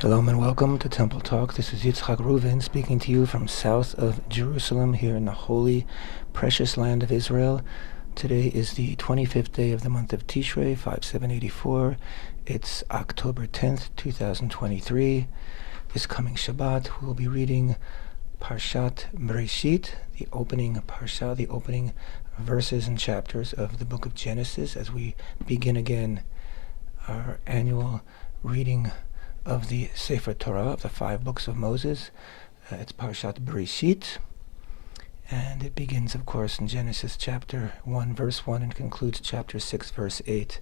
Shalom and welcome to Temple Talk. This is Yitzchak Reuven speaking to you from south of Jerusalem here in the holy, precious land of Israel. Today is the 25th day of the month of Tishrei, 5784. It's October 10th, 2023. This coming Shabbat, we'll be reading Parshat Bereshit, the opening Parsha, the opening verses and chapters of the book of Genesis, as we begin again our annual reading of the Sefer Torah, of the 5 books of Moses. It's Parshat Bereshit, and it begins, of course, in Genesis chapter 1, verse 1, and concludes chapter 6, verse 8.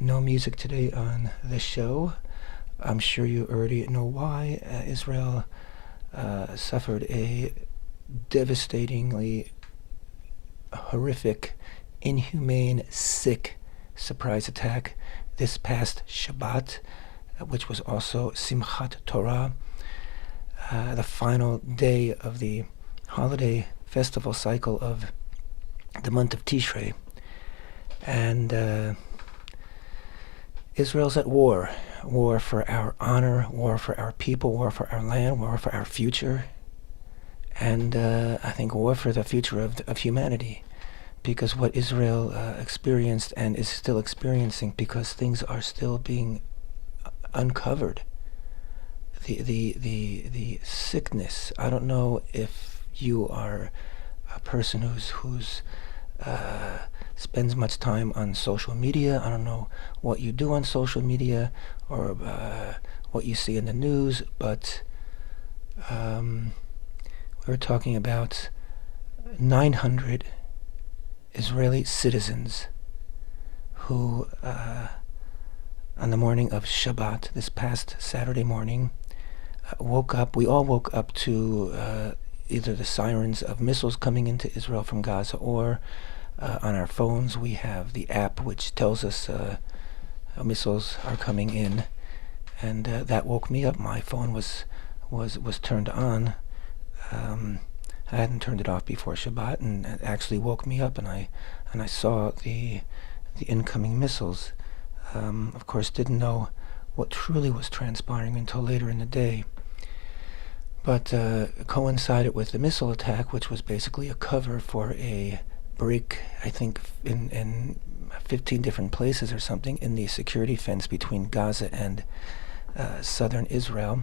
No music today on the show. I'm sure you already know why. Israel suffered a devastatingly horrific, inhumane, sick surprise attack this past Shabbat, which was also Simchat Torah, the final day of the holiday festival cycle of the month of Tishrei. And Israel's at war. War for our honor, war for our people, war for our land, war for our future, and I think war for the future of humanity. Because what Israel experienced and is still experiencing, because things are still being uncovered, the sickness. I don't know if you are a person who's spends much time on social media. I don't know what you do on social media or what you see in the news, but we're talking about 900 Israeli citizens who on the morning of Shabbat, this past Saturday morning, woke up. We all woke up to either the sirens of missiles coming into Israel from Gaza, or on our phones we have the app which tells us missiles are coming in, and that woke me up. My phone was turned on. I hadn't turned it off before Shabbat, and it actually woke me up, and I saw the incoming missiles. Of course, didn't know what truly was transpiring until later in the day. But coincided with the missile attack, which was basically a cover for a break, I think, in 15 different places or something, in the security fence between Gaza and southern Israel,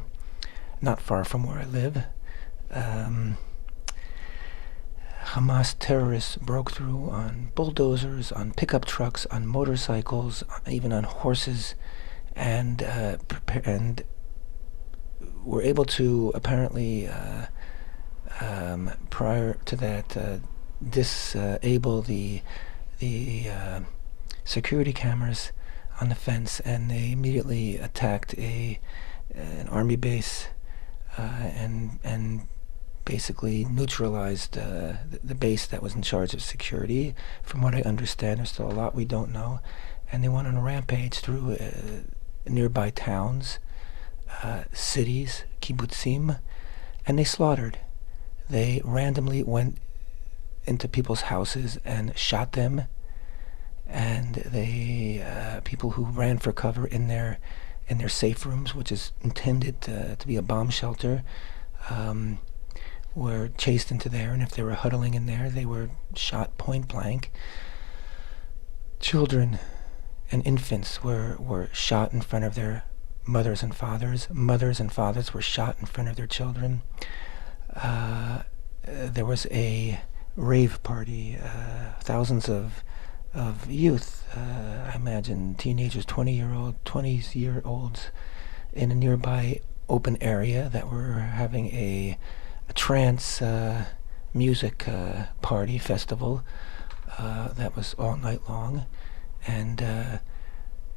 not far from where I live. Hamas terrorists broke through on bulldozers, on pickup trucks, on motorcycles, even on horses, and were able to apparently, prior to that, disable the security cameras on the fence, and they immediately attacked an army base and basically neutralized the base that was in charge of security. From what I understand, there's still a lot we don't know. And they went on a rampage through nearby towns, cities, kibbutzim, and they slaughtered. They randomly went into people's houses and shot them, and they people who ran for cover in their safe rooms, which is intended to be a bomb shelter, were chased into there, and if they were huddling in there, they were shot point blank. Children and infants were shot in front of their mothers and fathers. Mothers and fathers were shot in front of their children. There was a rave party, thousands of youth, I imagine teenagers, 20-year-olds in a nearby open area that were having a trance music party festival that was all night long, and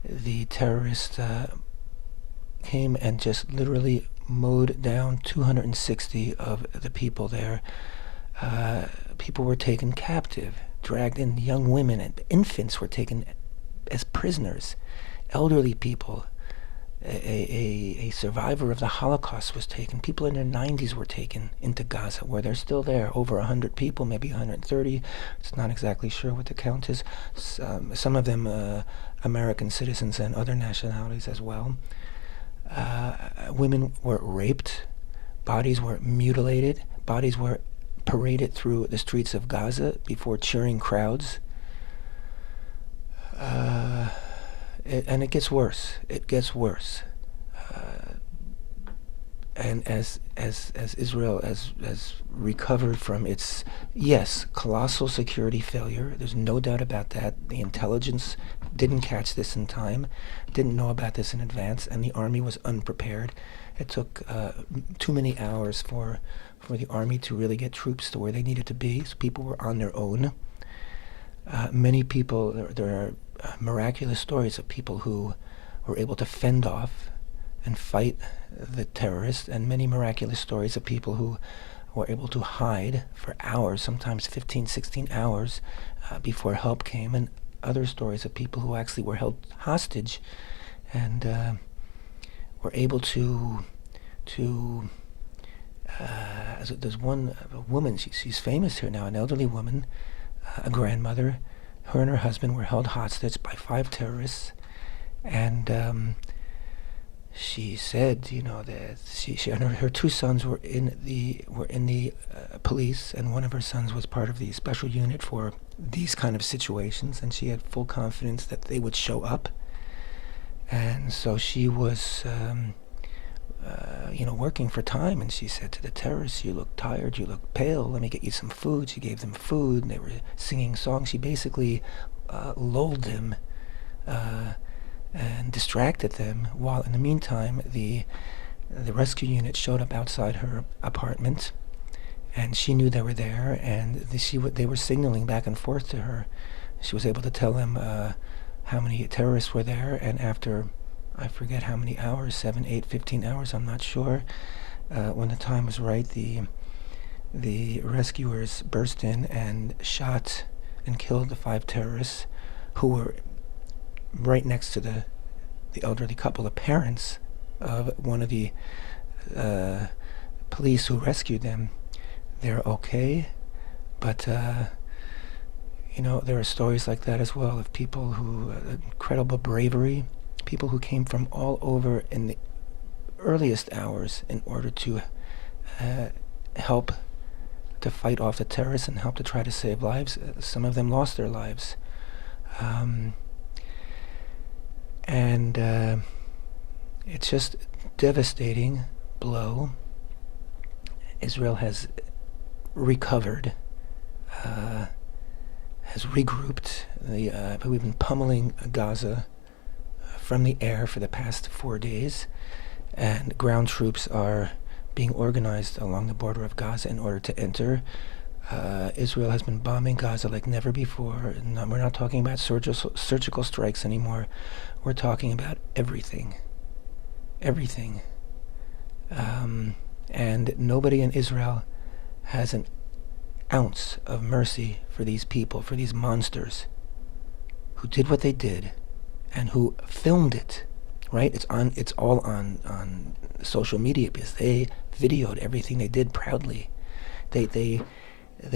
the terrorists came and just literally mowed down 260 of the people there. People were taken captive, dragged in. Young women and infants were taken as prisoners. Elderly people. A survivor of the Holocaust was taken. People in their 90s were taken into Gaza, where they're still there. Over 100 people, maybe 130. It's not exactly sure what the count is. Some of them American citizens and other nationalities as well. Women were raped, bodies were mutilated, bodies were paraded through the streets of Gaza before cheering crowds. And it gets worse. It gets worse. And as Israel has recovered from its, yes, colossal security failure, there's no doubt about that. The intelligence didn't catch this in time, didn't know about this in advance, and the army was unprepared. It took too many hours for the army to really get troops to where they needed to be. So people were on their own. Many people, there are miraculous stories of people who were able to fend off and fight the terrorists, and many miraculous stories of people who were able to hide for hours, sometimes 15, 16 hours before help came, and other stories of people who actually were held hostage and were able to there's one woman, she's famous here now, an elderly woman, a grandmother. Her and her husband were held hostage by 5 terrorists, and she said, that she and her 2 sons were in the police, and one of her sons was part of the special unit for these kind of situations, and she had full confidence that they would show up. And so she was working for time, and she said to the terrorists, "You look tired, you look pale, let me get you some food." She gave them food, and they were singing songs. She basically lulled them and distracted them, while in the meantime the rescue unit showed up outside her apartment, and she knew they were there, and they were signaling back and forth to her. She was able to tell them how many terrorists were there, and after, I forget how many hours, 7, 8, 15 hours, I'm not sure, when the time was right, the rescuers burst in and shot and killed the 5 terrorists who were right next to the elderly couple. The parents of one of the police who rescued them, they're okay, but there are stories like that as well of people who, incredible bravery, people who came from all over in the earliest hours in order to help to fight off the terrorists and help to try to save lives. Some of them lost their lives. And it's just devastating blow. Israel has recovered, has regrouped. We've been pummeling Gaza from the air for the past 4 days, and ground troops are being organized along the border of Gaza in order to enter. Israel has been bombing Gaza like never before. We're not talking about surgical strikes anymore. We're talking about everything. Everything. And nobody in Israel has an ounce of mercy for these people, for these monsters who did what they did and who filmed it, right? It's all on social media because they videoed everything they did proudly. They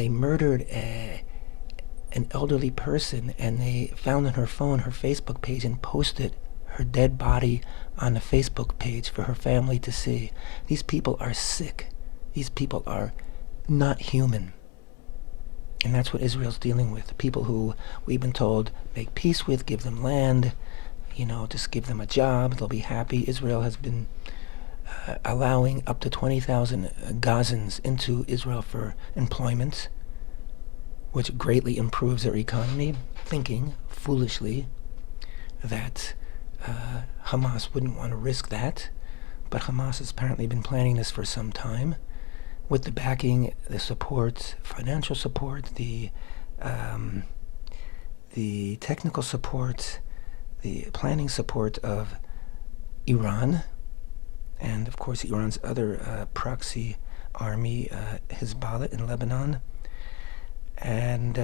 murdered an elderly person, and they found on her phone her Facebook page and posted her dead body on the Facebook page for her family to see. These people are sick. These people are not human. And that's what Israel's dealing with. People who we've been told, make peace with, give them land, just give them a job, they'll be happy. Israel has been allowing up to 20,000 Gazans into Israel for employment, which greatly improves their economy, thinking, foolishly, that Hamas wouldn't want to risk that. But Hamas has apparently been planning this for some time, with the backing, the support, financial support, the technical support, the planning support of Iran, and of course Iran's other proxy army, Hezbollah in Lebanon. And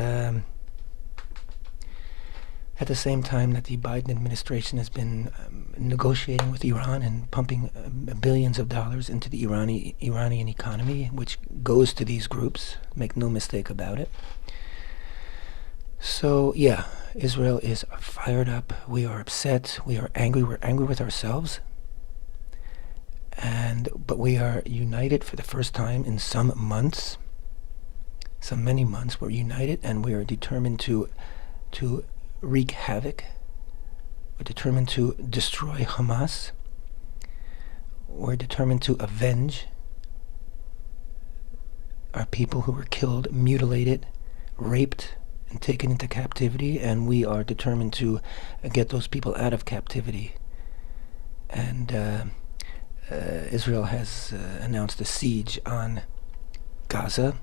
at the same time that the Biden administration has been negotiating with Iran and pumping billions of dollars into the Iranian economy, which goes to these groups, make no mistake about it. So yeah, Israel is fired up. We are upset. We are angry. We're angry with ourselves. But we are united for the first time in some many months. We're united, and we are determined to wreak havoc. We're determined to destroy Hamas. We're determined to avenge our people who were killed, mutilated, raped, and taken into captivity, and we are determined to get those people out of captivity. And Israel has announced a siege on Gaza.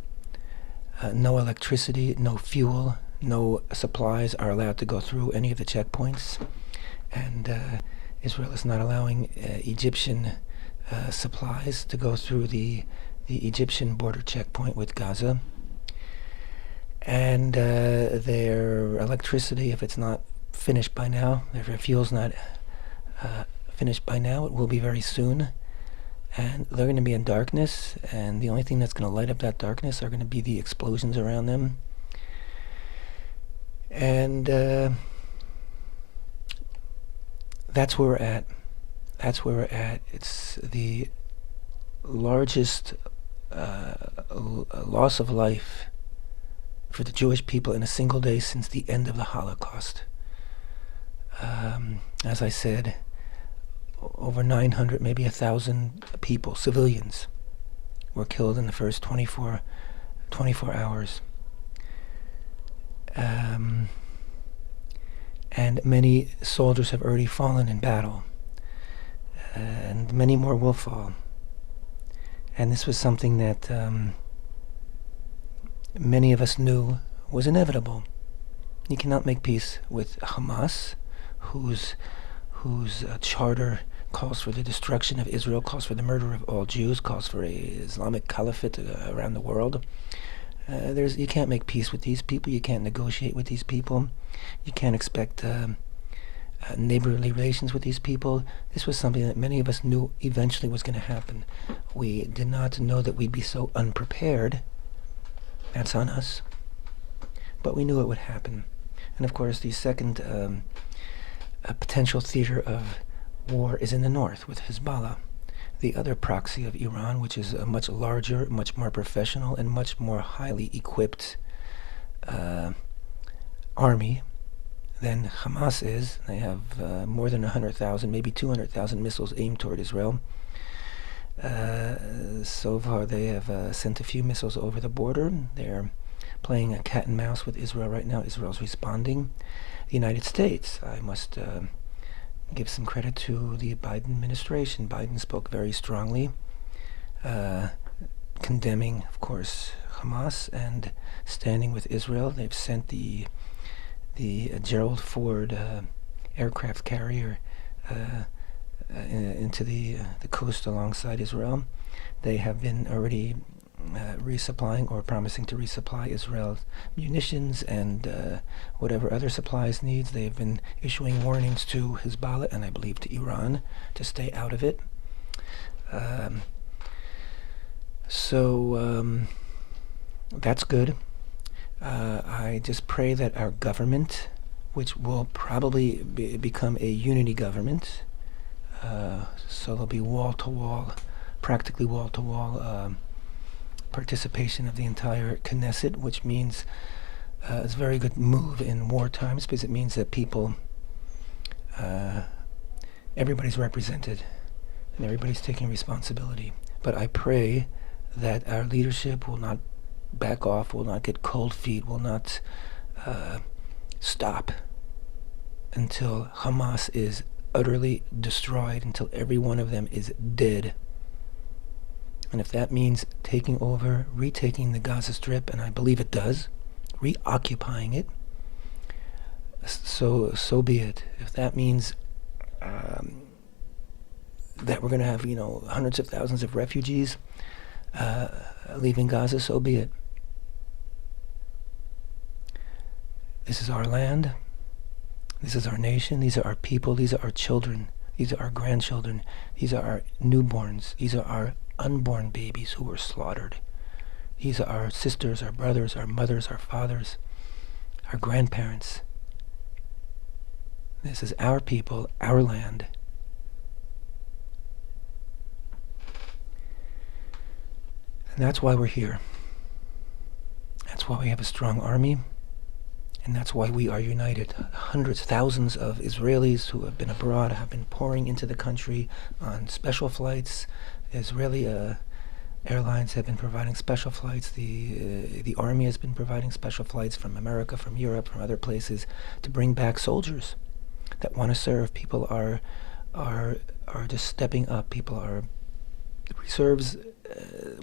No electricity, no fuel, no supplies are allowed to go through any of the checkpoints. And Israel is not allowing Egyptian supplies to go through the Egyptian border checkpoint with Gaza. And their electricity, if it's not finished by now, if their fuel's not finished by now, it will be very soon. And they're going to be in darkness, and the only thing that's going to light up that darkness are going to be the explosions around them. And that's where we're at. That's where we're at. It's the largest loss of life for the Jewish people in a single day since the end of the Holocaust. As I said, over 900, maybe 1,000 people, civilians, were killed in the first 24 hours. And many soldiers have already fallen in battle. And many more will fall. And this was something that many of us knew was inevitable. You cannot make peace with Hamas, whose charter calls for the destruction of Israel, calls for the murder of all Jews, calls for a Islamic caliphate around the world. You can't make peace with these people. You can't negotiate with these people. You can't expect neighborly relations with these people. This was something that many of us knew eventually was going to happen. We did not know that we'd be so unprepared. That's on us. But we knew it would happen. And of course, the second potential theater of war is in the north with Hezbollah, the other proxy of Iran, which is a much larger, much more professional, and much more highly equipped army than Hamas is. They have more than 100,000, maybe 200,000 missiles aimed toward Israel. So far, they have sent a few missiles over the border. They're playing a cat and mouse with Israel right now. Israel's responding. The United States, I must give some credit to the Biden administration. Biden spoke very strongly, condemning, of course, Hamas and standing with Israel. They've sent the Gerald Ford aircraft carrier into the coast alongside Israel. They have been already resupplying or promising to resupply Israel munitions and whatever other supplies needs. They've been issuing warnings to Hezbollah and I believe to Iran to stay out of it. So that's good. I just pray that our government, which will probably become a unity government, so there'll be wall-to-wall, practically wall-to-wall participation of the entire Knesset, which means it's a very good move in war times because it means that people, everybody's represented and everybody's taking responsibility. But I pray that our leadership will not back off, will not get cold feet, will not stop until Hamas is utterly destroyed, until every one of them is dead. And if that means taking over, retaking the Gaza Strip, and I believe it does, reoccupying it, so be it. If that means that we're going to have, hundreds of thousands of refugees leaving Gaza, so be it. This is our land. This is our nation. These are our people. These are our children. These are our grandchildren. These are our newborns. These are our unborn babies who were slaughtered. These are our sisters, our brothers, our mothers, our fathers, our grandparents. This is our people, our land. And that's why we're here. That's why we have a strong army. And that's why we are united. Hundreds, thousands of Israelis who have been abroad have been pouring into the country on special flights. Israeli airlines have been providing special flights. The army has been providing special flights from America, from Europe, from other places to bring back soldiers that want to serve. People are just stepping up. People are reserves.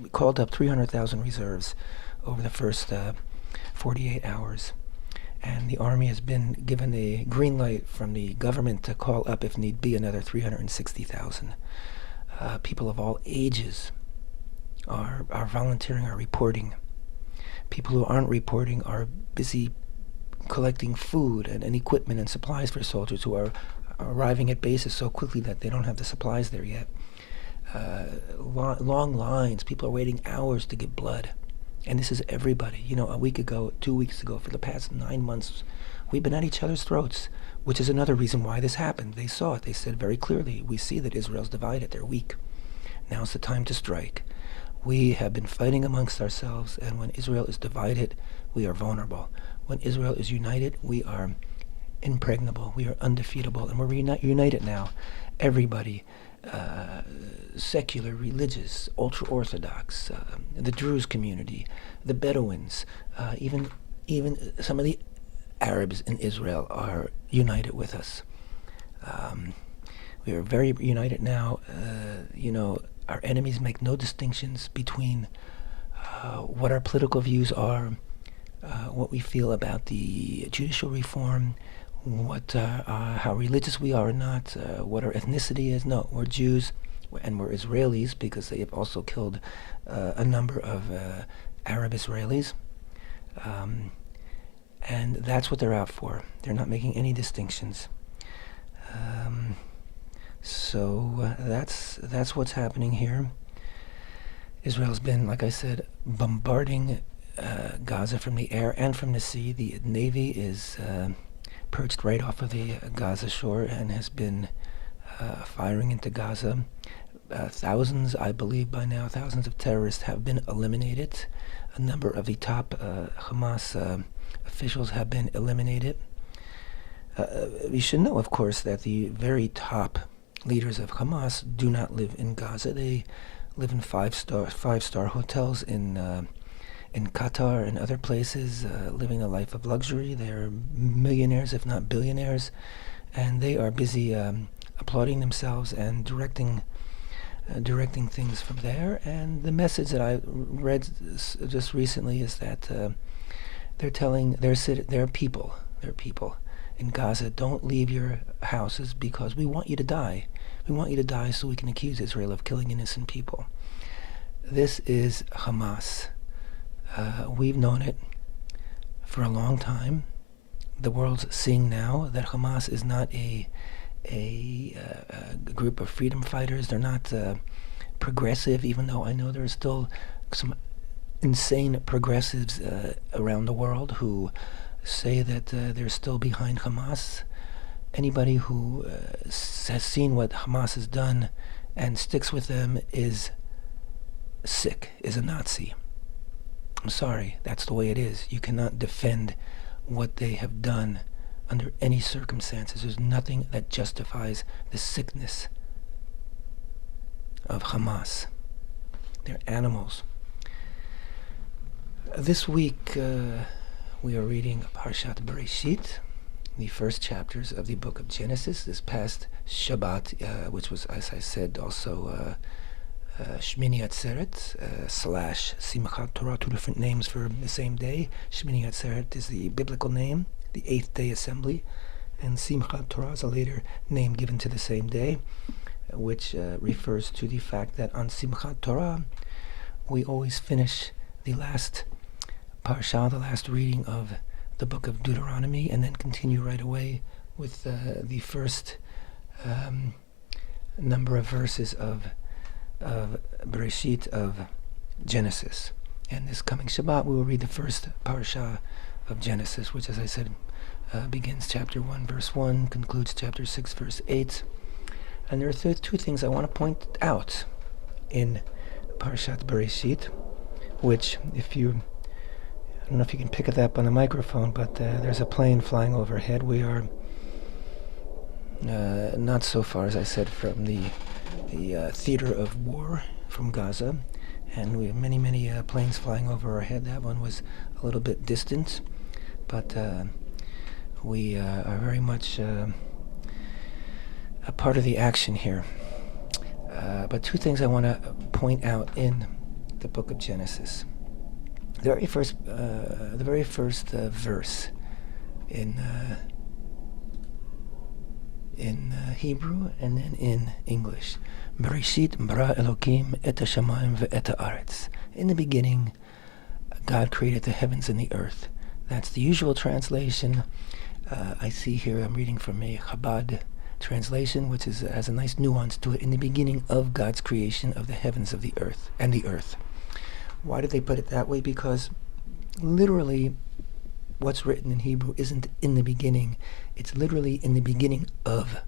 We called up 300,000 reserves over the first 48 hours. And the army has been given a green light from the government to call up, if need be, another 360,000. People of all ages are volunteering, are reporting. People who aren't reporting are busy collecting food and equipment and supplies for soldiers who are arriving at bases so quickly that they don't have the supplies there yet. Long lines. People are waiting hours to get blood. And this is everybody. You know, a week ago, 2 weeks ago, for the past 9 months, we've been at each other's throats, which is another reason why this happened. They saw it. They said very clearly, we see that Israel's divided. They're weak. Now's the time to strike. We have been fighting amongst ourselves, and when Israel is divided, we are vulnerable. When Israel is united, we are impregnable. We are undefeatable, and we're united now. Everybody, secular, religious, ultra-Orthodox, the Druze community, the Bedouins, even some of the Arabs in Israel are united with us. We are very united now. Our enemies make no distinctions between what our political views are, what we feel about the judicial reform, how religious we are or not, what our ethnicity is. No, we're Jews, and we're Israelis because they have also killed a number of Arab Israelis. And that's what they're out for. They're not making any distinctions. So that's what's happening here. Israel's been, like I said, bombarding Gaza from the air and from the sea. The Navy is perched right off of the Gaza shore and has been firing into Gaza. Thousands, I believe by now, thousands of terrorists have been eliminated. A number of the top Hamas officials have been eliminated. We should know, of course, that the very top leaders of Hamas do not live in Gaza. They live in five-star hotels in Qatar and other places, living a life of luxury. They're millionaires, if not billionaires, and they are busy applauding themselves and directing things from there. And the message that I read just recently is that they're telling their people in Gaza, don't leave your houses because we want you to die. We want you to die so we can accuse Israel of killing innocent people. This is Hamas. We've known it for a long time. The world's seeing now that Hamas is not a group of freedom fighters. They're not progressive, even though I know there are still some insane progressives around the world who say that they're still behind Hamas. Anybody who has seen what Hamas has done and sticks with them is sick, is a Nazi. I'm sorry, that's the way it is. You cannot defend what they have done under any circumstances. There's nothing that justifies the sickness of Hamas. They're animals. This week we are reading Parshat Bereshit, the first chapters of the book of Genesis. This past Shabbat, which was, as I said, also Shmini Atzeret / Simchat Torah, two different names for the same day. Shmini Atzeret is the biblical name, the 8th day assembly, and Simchat Torah is a later name given to the same day, which refers to the fact that on Simchat Torah we always finish the last parsha, the last reading of the book of Deuteronomy, and then continue right away with the first number of verses of Bereshit of Genesis. And this coming Shabbat we will read the first parsha of Genesis, which, as I said, begins chapter 1 verse 1, concludes chapter 6 verse 8. And there are two things I want to point out in Parshat Bereshit. which I don't know if you can pick it up on the microphone, but there's a plane flying overhead. We are not so far, as I said, from the theater of war from Gaza, and we have many planes flying over our head. That one was a little bit distant, but we are very much a part of the action here. But two things I want to point out in the book of Genesis. The very first verse in Hebrew and then in English. Bereshit bara Elokim et hashamayim ve'et haaretz. In the beginning, God created the heavens and the earth. That's the usual translation. I see here, I'm reading from a Chabad translation, which has a nice nuance to it. In the beginning of God's creation of the heavens of the earth and the earth. Why did they put it that way? Because literally what's written in Hebrew isn't in the beginning. It's literally in the beginning of.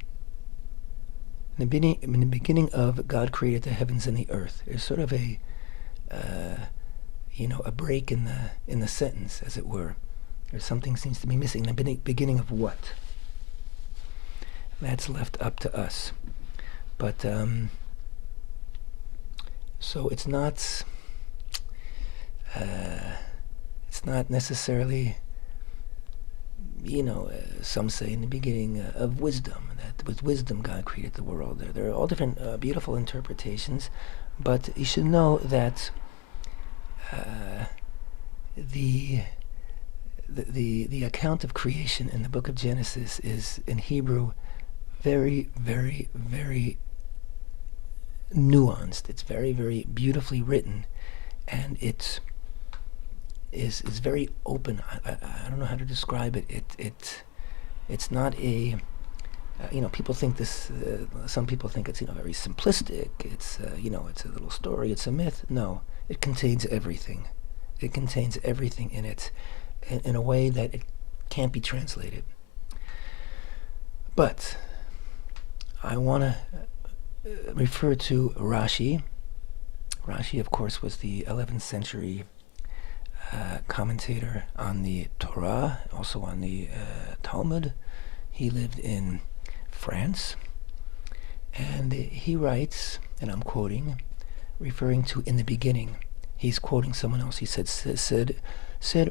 In the beginning of, God created the heavens and the earth. There's sort of a break in the sentence, as it were. Or something seems to be missing. The beginning of what? That's left up to us. But so it's not necessarily, some say in the beginning of wisdom, that with wisdom God created the world. There are all different beautiful interpretations, but you should know that the account of creation in the book of Genesis is, in Hebrew, very, very, very nuanced. It's very, very beautifully written, and it is very open. I don't know how to describe it. It's not a people think this. Some people think it's very simplistic. It's it's a little story. It's a myth. No, it contains everything. It contains everything in it, in a way that it can't be translated. But I want to refer to Rashi. Rashi, of course, was the 11th century commentator on the Torah, also on the Talmud. He lived in France, and he writes, and I'm quoting, referring to in the beginning. He's quoting someone else. He said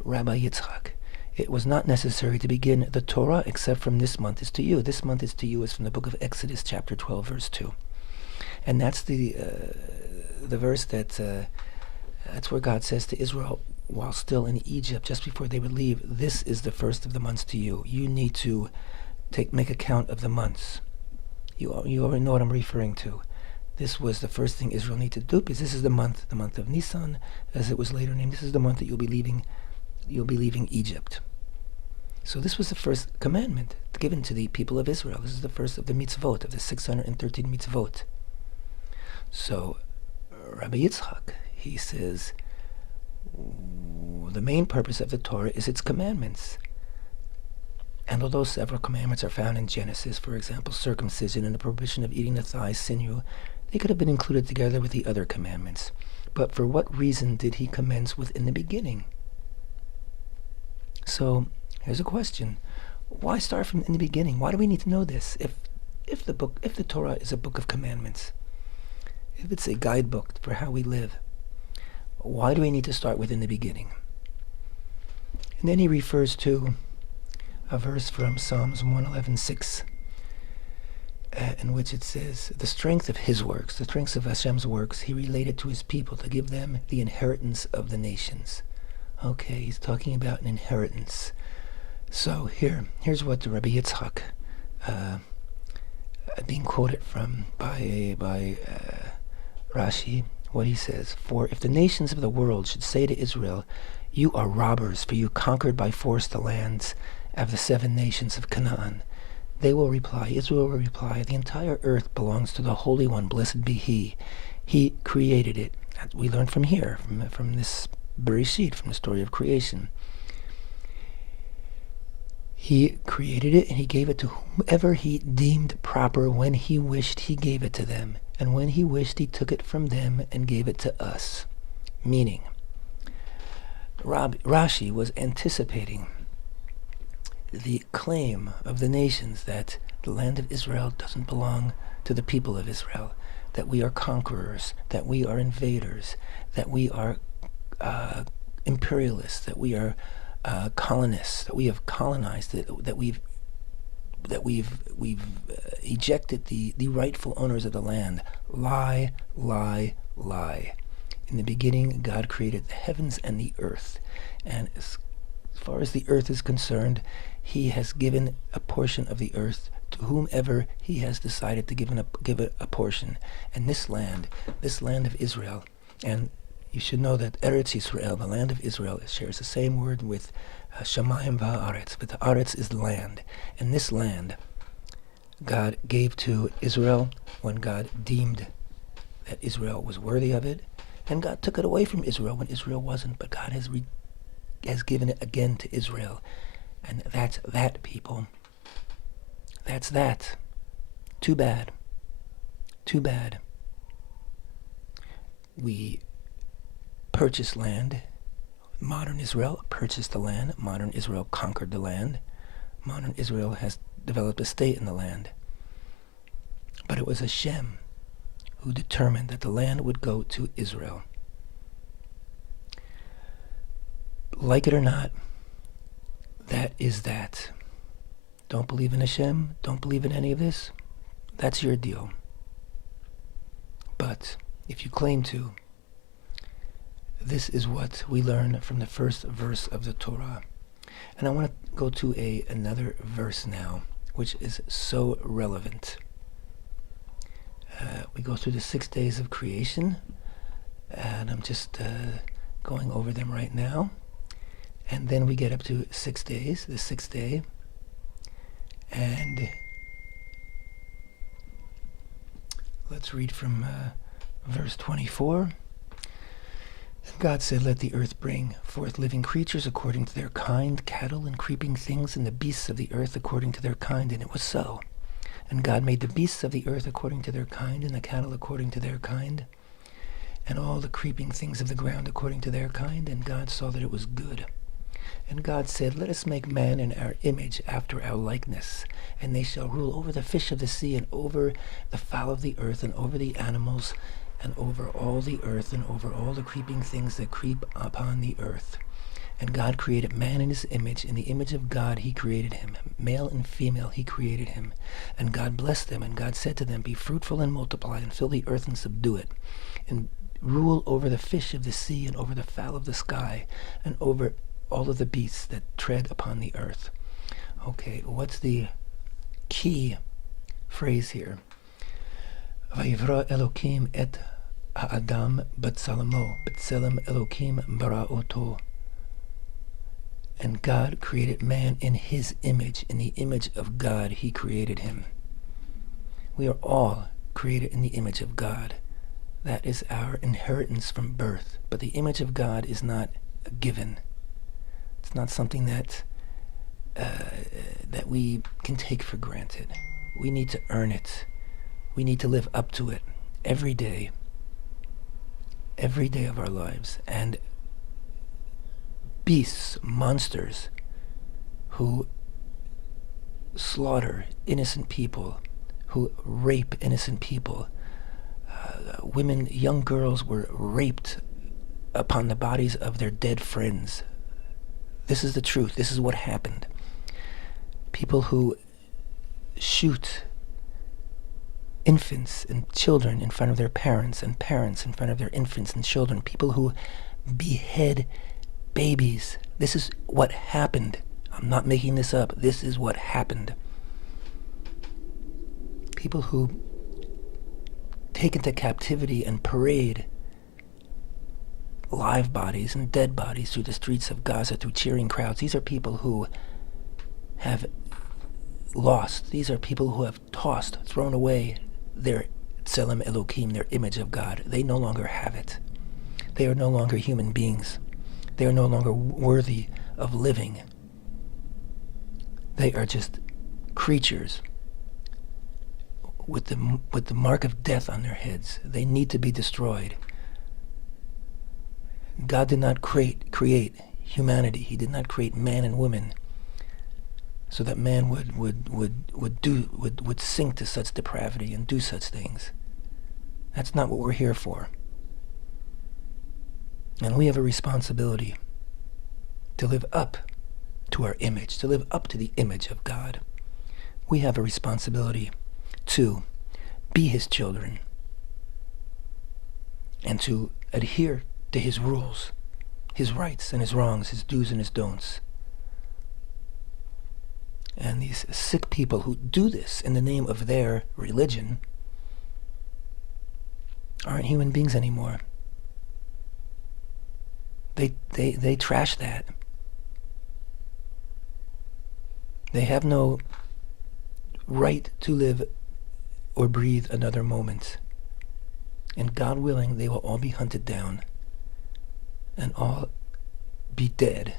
Rabbi Yitzchak, it was not necessary to begin the Torah except from this month is to you. This month is to you is from the book of Exodus, chapter 12, verse 2. And that's the verse that's where God says to Israel, while still in Egypt, just before they would leave, this is the first of the months to you. You need to make a count of the months. You already know what I'm referring to. This was the first thing Israel needed to do, because this is the month of Nisan, as it was later named. This is the month that you'll be leaving Egypt. So this was the first commandment given to the people of Israel. This is the first of the mitzvot, of the 613 mitzvot. So Rabbi Yitzchak, he says, the main purpose of the Torah is its commandments. And although several commandments are found in Genesis, for example, circumcision and the prohibition of eating the thigh sinew, they could have been included together with the other commandments. But for what reason did he commence with in the beginning? So here's a question. Why start from in the beginning? Why do we need to know this? If the Torah is a book of commandments, if it's a guidebook for how we live, why do we need to start with in the beginning? And then he refers to a verse from Psalms 111:6, in which it says, the strength of his works, the strength of Hashem's works, he related to his people to give them the inheritance of the nations. Okay, he's talking about an inheritance. So here's what Rabbi Yitzchak, being quoted from by Rashi, what he says: for if the nations of the world should say to Israel, you are robbers, for you conquered by force the lands of the 7 nations of Canaan, Israel will reply, the entire earth belongs to the Holy One, blessed be He. He created it. We learn from here, from this Bereshit, from the story of creation. He created it, and he gave it to whomever he deemed proper. When he wished, he gave it to them. And when he wished, he took it from them and gave it to us. Meaning, Rashi was anticipating the claim of the nations that the land of Israel doesn't belong to the people of Israel, that we are conquerors, that we are invaders, that we are imperialists, that we are colonists, that we have colonized it, that we've ejected the rightful owners of the land. Lie, lie, lie. In the beginning, God created the heavens and the earth, and as far as the earth is concerned, he has given a portion of the earth to whomever he has decided to give it a portion. And this land of Israel, and you should know that Eretz Yisrael, the land of Israel, shares the same word with Shamayim va'aretz, but the Aretz is the land. And this land God gave to Israel when God deemed that Israel was worthy of it, and God took it away from Israel when Israel wasn't, but God has given it again to Israel. And that's that, people. That's that. Too bad. Too bad. We purchased land. Modern Israel purchased the land. Modern Israel conquered the land. Modern Israel has developed a state in the land. But it was Hashem who determined that the land would go to Israel. Like it or not, that is that. Don't believe in Hashem, don't believe in any of this, that's your deal. But if you claim to, this is what we learn from the first verse of the Torah. And I want to go to another verse now, which is so relevant. We go through the 6 days of creation, and I'm just going over them right now. And then we get up to 6 days, the sixth day, and let's read from verse 24. God said, "Let the earth bring forth living creatures according to their kind, cattle and creeping things, and the beasts of the earth according to their kind." And it was so. And God made the beasts of the earth according to their kind, and the cattle according to their kind, and all the creeping things of the ground according to their kind. And God saw that it was good. And God said, "Let us make man in our image, after our likeness, and they shall rule over the fish of the sea, and over the fowl of the earth, and over the animals, and over all the earth, and over all the creeping things that creep upon the earth." And God created man in his image. In the image of God he created him. Male and female he created him. And God blessed them, and God said to them, "Be fruitful and multiply, and fill the earth and subdue it, and rule over the fish of the sea, and over the fowl of the sky, and over all of the beasts that tread upon the earth." Okay, what's the key phrase here? Vayivra Elokim et ha'adam b'tzelemo, b'tzelem Elokim bara'oto. And God created man in his image. In the image of God he created him. We are all created in the image of God. That is our inheritance from birth. But the image of God is not a given. It's not something that we can take for granted. We need to earn it. We need to live up to it every day of our lives. And beasts, monsters, who slaughter innocent people, who rape innocent people. Women, young girls were raped upon the bodies of their dead friends. This is the truth. This is what happened. People who shoot infants and children in front of their parents, and parents in front of their infants and children. People who behead babies. This is what happened. I'm not making this up. This is what happened. People who take into captivity and parade live bodies and dead bodies through the streets of Gaza, through cheering crowds. These are people who have lost. These are people who have tossed, thrown away their Tselem Elohim, their image of God. They no longer have it. They are no longer human beings. They are no longer worthy of living. They are just creatures with the mark of death on their heads. They need to be destroyed. God did not create humanity. He did not create man and woman so that man would sink to such depravity and do such things. That's not what we're here for. And we have a responsibility to live up to our image, to live up to the image of God. We have a responsibility to be his children and to adhere to his rules, his rights and his wrongs, his do's and his don'ts. And these sick people who do this in the name of their religion aren't human beings anymore. They trash that. They have no right to live or breathe another moment. And God willing, they will all be hunted down and all be dead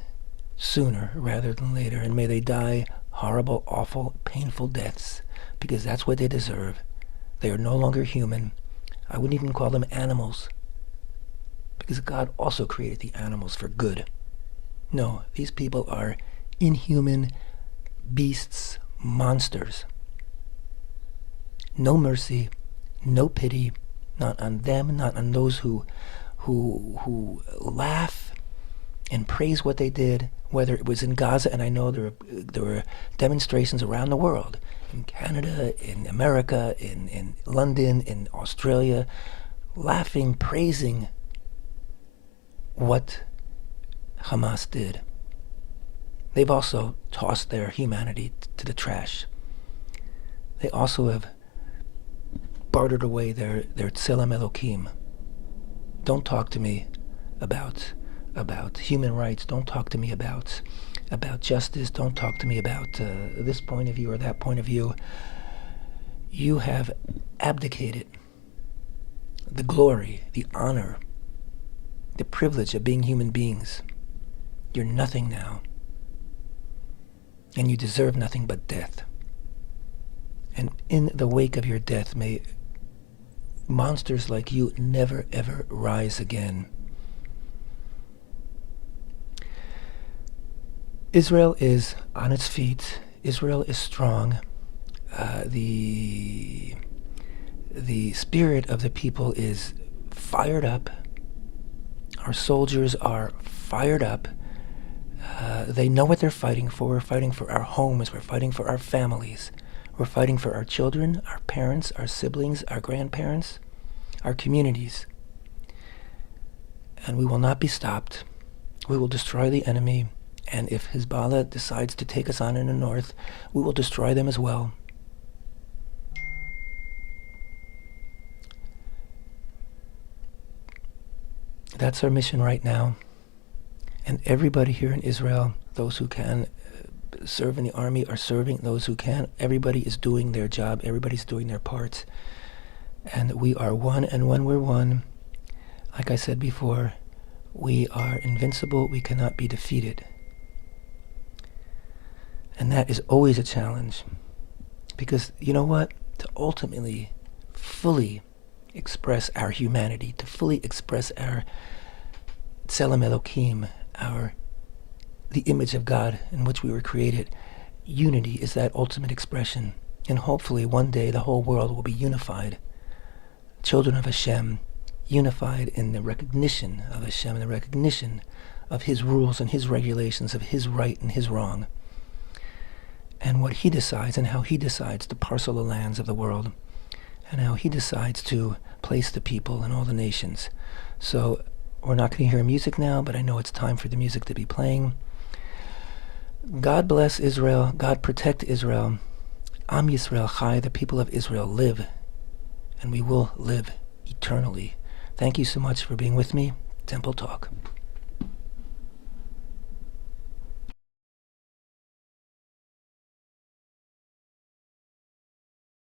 sooner rather than later. And may they die horrible, awful, painful deaths, because that's what they deserve. They are no longer human. I wouldn't even call them animals, because God also created the animals for good. No, these people are inhuman beasts, monsters. No mercy, no pity, not on them, not on those who laugh and praise what they did, whether it was in Gaza, and I know there were demonstrations around the world, in Canada, in America, in London, in Australia, laughing, praising what Hamas did. They've also tossed their humanity to the trash. They also have bartered away their tselem Elohim. Don't talk to me about human rights. Don't talk to me about justice. Don't talk to me about this point of view or that point of view. You have abdicated the glory, the honor, the privilege of being human beings. You're nothing now. And you deserve nothing but death. And in the wake of your death, may monsters like you never ever rise again. Israel is on its feet. Israel is strong. The spirit of the people is fired up. Our soldiers are fired up. They know what they're fighting for. We're fighting for our homes. We're fighting for our families. We're fighting for our children, our parents, our siblings, our grandparents, our communities. And we will not be stopped. We will destroy the enemy. And if Hezbollah decides to take us on in the north, we will destroy them as well. That's our mission right now. And everybody here in Israel, those who can serve in the army are serving. Those who can, everybody is doing their job. Everybody's doing their part. And we are one, and when we're one, like I said before, we are invincible. We cannot be defeated. And that is always a challenge. Because, you know what? To ultimately, fully express our humanity, to fully express our tselem Elohim, the image of God in which we were created, unity is that ultimate expression. And hopefully one day the whole world will be unified. Children of Hashem, unified in the recognition of Hashem, in the recognition of His rules and His regulations, of His right and His wrong, and what He decides and how He decides to parcel the lands of the world, and how He decides to place the people in all the nations. So we're not going to hear music now, but I know it's time for the music to be playing. God bless Israel. God protect Israel. Am Yisrael Chai, the people of Israel live, and we will live eternally. Thank you so much for being with me. Temple Talk.